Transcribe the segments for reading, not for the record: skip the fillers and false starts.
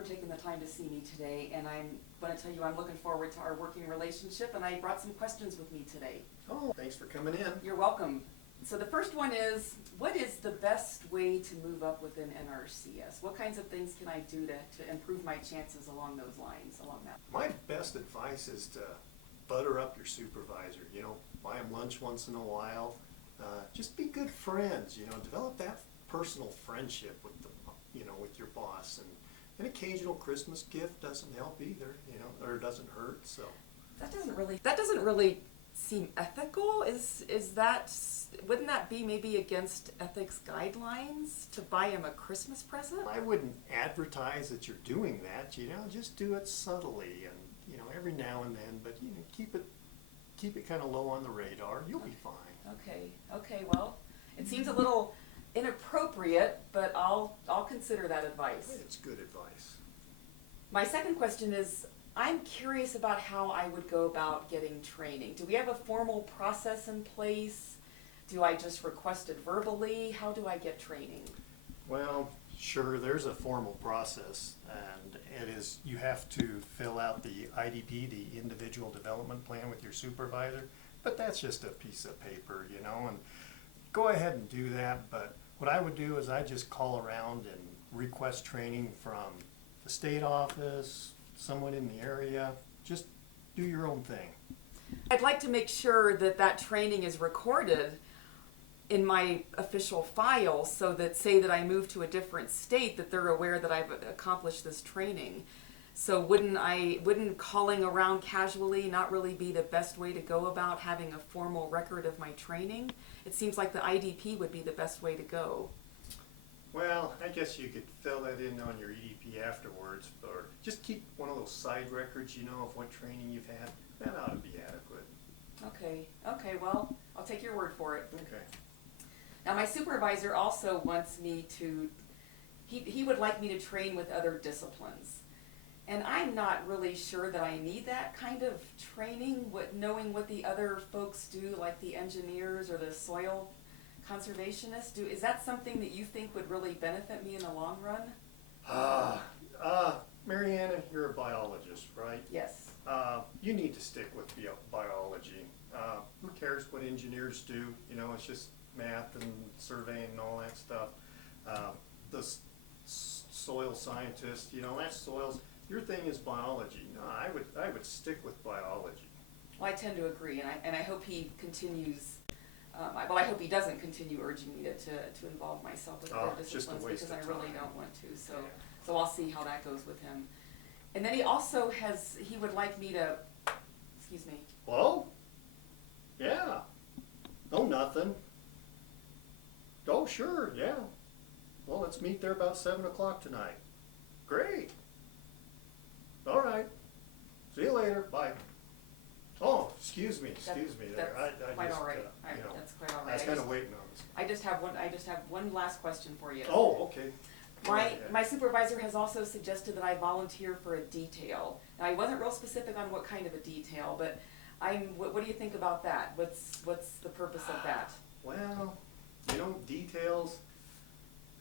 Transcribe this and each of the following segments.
for taking the time to see me today, and I'm going to tell you I'm looking forward to our working relationship, and I brought some questions with me today. Oh, thanks for coming in. You're welcome. So the first one is, what is the best way to move up within NRCS? What kinds of things can I do to improve my chances along those lines, along that? My best advice is to butter up your supervisor. You know, buy him lunch once in a while. Just be good friends. You know, develop that personal friendship with with your boss. And an occasional Christmas gift doesn't help either. You know, or doesn't hurt. So that doesn't really seem ethical. Wouldn't that be maybe against ethics guidelines to buy him a Christmas present? I wouldn't advertise that you're doing that. You know, just do it subtly and every now and then. But keep it kind of low on the radar. You'll be fine. Okay. Well, it seems a little inappropriate, but I'll consider that advice. It's good advice. My second question is, I'm curious about how I would go about getting training. Do we have a formal process in place? Do I just request it verbally? How do I get training? Well, sure, there's a formal process, and it is you have to fill out the IDP, the Individual Development Plan, with your supervisor, but that's just a piece of paper, and go ahead and do that. But what I would do is I just call around and request training from the state office, someone in the area. Just do your own thing. I'd like to make sure that training is recorded in my official file, so that say that I move to a different state, that they're aware that I've accomplished this training. So wouldn't calling around casually not really be the best way to go about having a formal record of my training? It seems like the IDP would be the best way to go. Well, I guess you could fill that in on your EDP afterwards, or just keep one of those side records, of what training you've had. That ought to be adequate. Okay, well, I'll take your word for it. Okay. Now, my supervisor also wants me he would like me to train with other disciplines. And I'm not really sure that I need that kind of training, knowing what the other folks do, like the engineers or the soil conservationists do. Is that something that you think would really benefit me in the long run? Mariana, you're a biologist, right? Yes. You need to stick with biology. Who cares what engineers do? It's just math and surveying and all that stuff. The soil scientist, that's soils. Your thing is biology. No, I would stick with biology. Well, I tend to agree, and I hope he continues. I hope he doesn't continue urging me to involve myself with other disciplines, because I really don't want to. So I'll see how that goes with him. And then he also he would like me to, excuse me. Hello? Yeah. Oh, nothing. Oh, sure, yeah. Well, let's meet there about 7 o'clock tonight. Great. All right. See you later. Bye. Oh, excuse me there. That's quite all right. That's quite all right. I was kind of waiting on this. I just have one last question for you. Oh, okay. My supervisor has also suggested that I volunteer for a detail. Now, I wasn't real specific on what kind of a detail, but what do you think about that? What's the purpose of that? Well, details.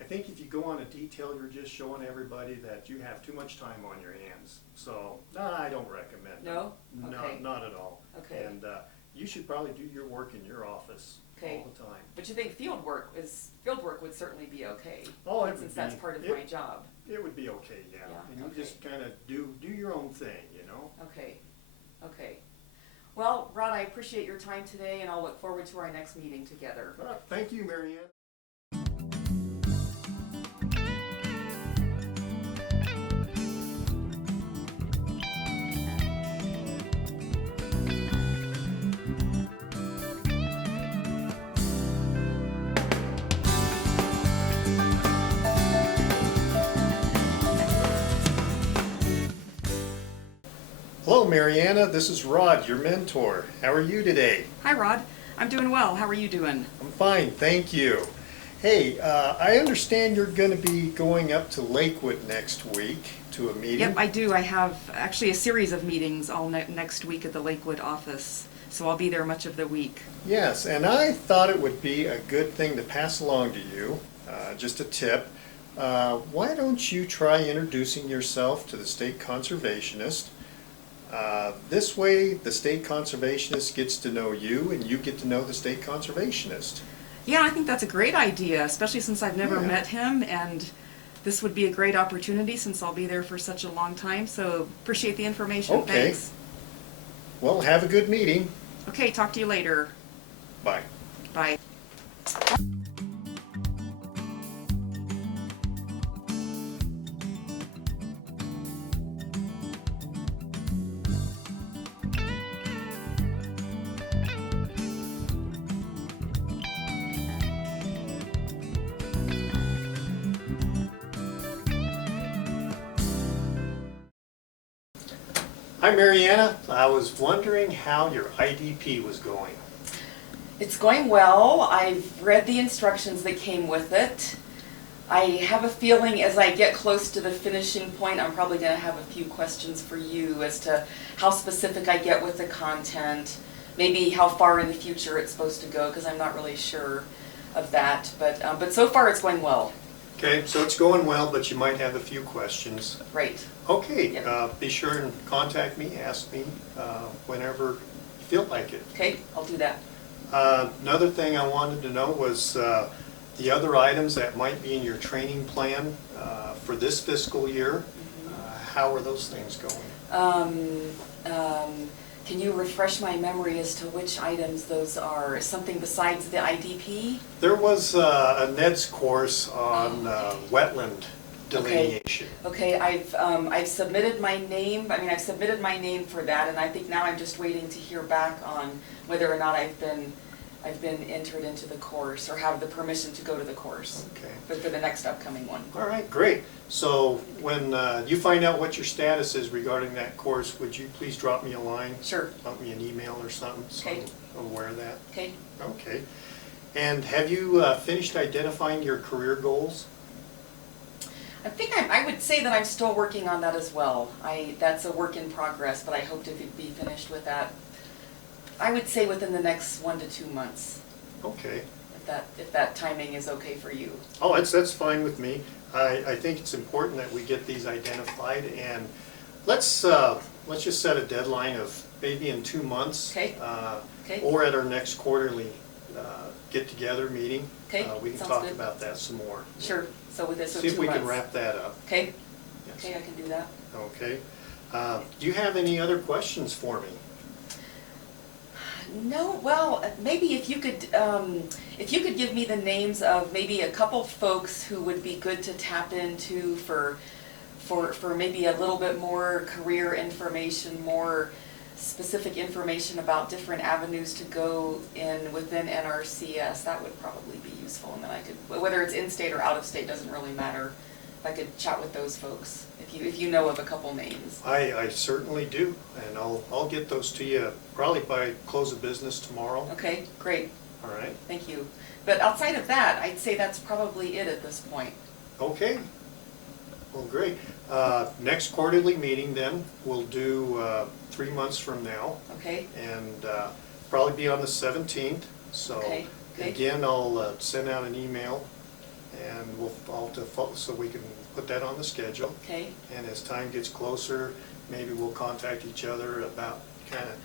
I think if you go on a detail, you're just showing everybody that you have too much time on your hands. So, I don't recommend it. No? No, Okay. not at all. Okay. And you should probably do your work in your office all the time. But you think field work would certainly be okay? Oh, it would since that's part of my job. It would be okay, yeah. And you just kind of do your own thing, Okay. Well, Rod, I appreciate your time today, and I'll look forward to our next meeting together. Thank you, Marianne. Hello, Mariana. This is Rod, your mentor. How are you today? Hi, Rod. I'm doing well. How are you doing? I'm fine, thank you. Hey, I understand you're going to be going up to Lakewood next week to a meeting. Yep, I do. I have actually a series of meetings all next week at the Lakewood office, so I'll be there much of the week. Yes, and I thought it would be a good thing to pass along to you, just a tip. Why don't you try introducing yourself to the state conservationist? This way, the state conservationist gets to know you, and you get to know the state conservationist. Yeah, I think that's a great idea, especially since I've never Yeah. met him, and this would be a great opportunity since I'll be there for such a long time. So appreciate the information. Okay. Thanks. Well, have a good meeting. Okay, talk to you later. Bye. Bye. Hi, Mariana. I was wondering how your IDP was going. It's going well. I've read the instructions that came with it. I have a feeling as I get close to the finishing point, I'm probably going to have a few questions for you as to how specific I get with the content, maybe how far in the future it's supposed to go, because I'm not really sure of that. But so far it's going well. Okay, so it's going well, but you might have a few questions. Right. Okay, Yep. be sure and contact me, ask me whenever you feel like it. Okay, I'll do that. Another thing I wanted to know was the other items that might be in your training plan for this fiscal year. How are those things going? Can you refresh my memory as to which items those are? Something besides the IDP? There was a NEDS course on wetland delineation. Okay, I've submitted my name. I mean, I've submitted my name for that, and I think now I'm just waiting to hear back on whether or not I've been entered into the course or have the permission to go to the course. Okay. But for the next upcoming one. All right, great. So when you find out what your status is regarding that course, would you please drop me a line? Sure. Drop me an email or something, so Okay. I'm aware of that. Okay. Okay. And have you finished identifying your career goals? I think I would say that I'm still working on that as well. That's a work in progress, but I hope to be finished with that. I would say within the next 1 to 2 months, Okay. if that timing is okay for you. Oh, that's fine with me. I think it's important that we get these identified, and let's just set a deadline of maybe in 2 months. Okay. Okay. Or at our next quarterly get-together meeting. Okay, We can sounds talk good. about that some more. Sure. So with this, so 2 See months. if we can wrap that up. Okay. Yes. Okay, I can do that. Okay. Do you have any other questions for me? No, well, maybe if you could give me the names of maybe a couple folks who would be good to tap into for maybe a little bit more career information, more specific information about different avenues to go within NRCS, that would probably be useful. And then I could, whether it's in-state or out-of-state, doesn't really matter. If I could chat with those folks, if you know of a couple names. I certainly do, and I'll get those to you probably by close of business tomorrow. Okay, great. All right. Thank you. But outside of that, I'd say that's probably it at this point. Okay. Well, great. Next quarterly meeting then, we'll do 3 months from now, Okay? and probably be on the 17th. So Okay, okay. again, I'll send out an email, and so we can put that on the schedule. Okay? And as time gets closer, maybe we'll contact each other about kind of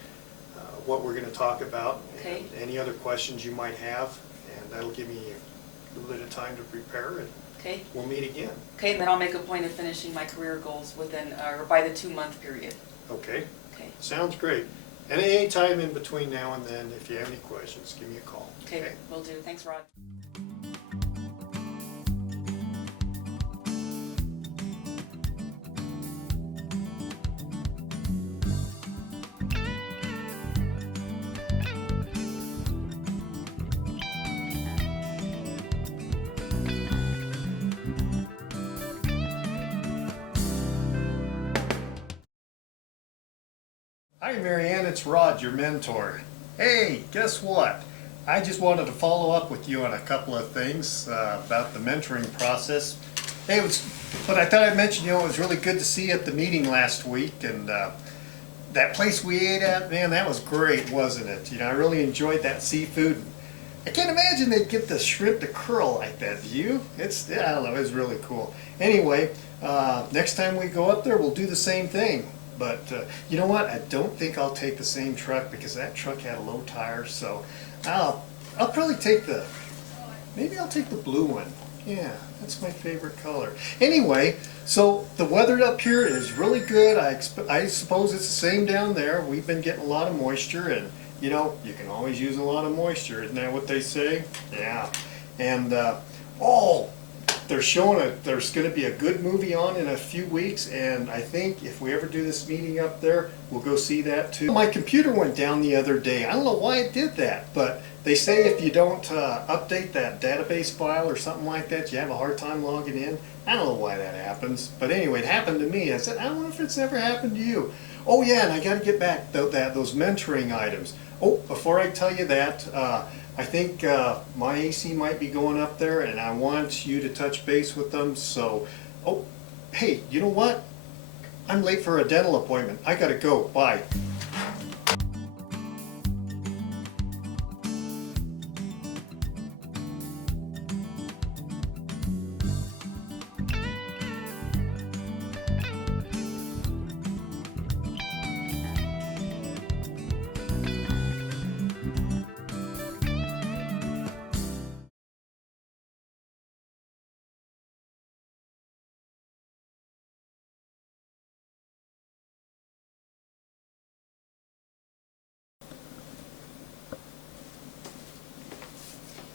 what we're going to talk about. Okay. And any other questions you might have, and that'll give me a little bit of time to prepare, and Okay? we'll meet again. Okay, and then I'll make a point of finishing my career goals within, or by the 2-month period. Okay? Okay? Sounds great. And any time in between now and then, if you have any questions, give me a call. Okay, will do. Thanks, Rod. Hi, Marianne, it's Rod, your mentor. Hey, guess what? I just wanted to follow up with you on a couple of things about the mentoring process. Hey, but I thought I'd mention, it was really good to see you at the meeting last week, and that place we ate at, man, that was great, wasn't it? I really enjoyed that seafood. I can't imagine they'd get the shrimp to curl like that. Do you? I don't know, it's really cool. Anyway, next time we go up there, we'll do the same thing. But you know what? I don't think I'll take the same truck because that truck had a low tire. So I'll probably take maybe I'll take the blue one. Yeah, that's my favorite color. Anyway, so the weather up here is really good. I suppose it's the same down there. We've been getting a lot of moisture, and you know, you can always use a lot of moisture. Isn't that what they say? Yeah. And they're showing there's going to be a good movie on in a few weeks, and I think if we ever do this meeting up there, we'll go see that too. My computer went down the other day. I don't know why it did that, but they say if you don't update that database file or something like that, you have a hard time logging in. I don't know why that happens, but anyway, it happened to me. I said, I don't know if it's ever happened to you. Oh yeah, and I got to get back those mentoring items. Oh, before I tell you that, I think my AC might be going up there, and I want you to touch base with them. So, oh, hey, you know what? I'm late for a dental appointment. I gotta go. Bye.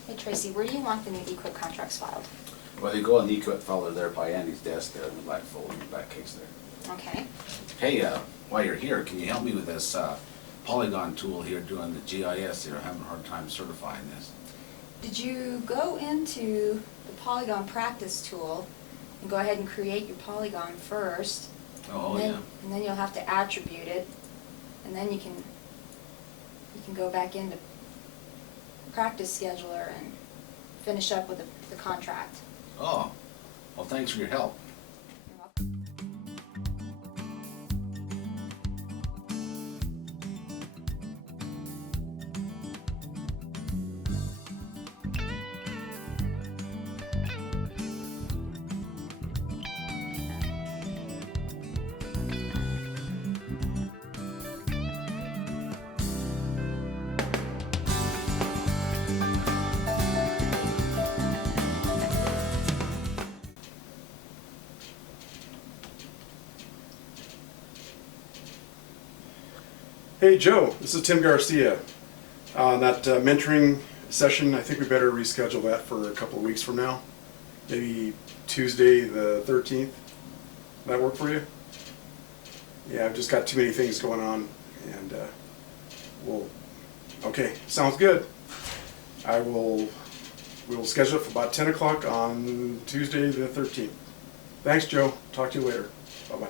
Hey Tracy, where do you want the new equip contracts filed? Well, you go on the equip folder there by Andy's desk there in the black folder, in the back case there. Okay. Hey, while you're here, can you help me with this Polygon tool here doing the GIS here? I'm having a hard time certifying this. Did you go into the Polygon practice tool and go ahead and create your Polygon first? Oh, and then, yeah. And then you'll have to attribute it, and then you can go back into practice scheduler and finish up with the contract. Oh, well, thanks for your help. You're welcome. Hey Joe, this is Tim Garcia. On that mentoring session, I think we better reschedule that for a couple of weeks from now. Maybe Tuesday the 13th. That work for you? Yeah, I've just got too many things going on, and okay, sounds good. We will schedule it for about 10 o'clock on Tuesday the 13th. Thanks Joe, talk to you later. Bye-bye.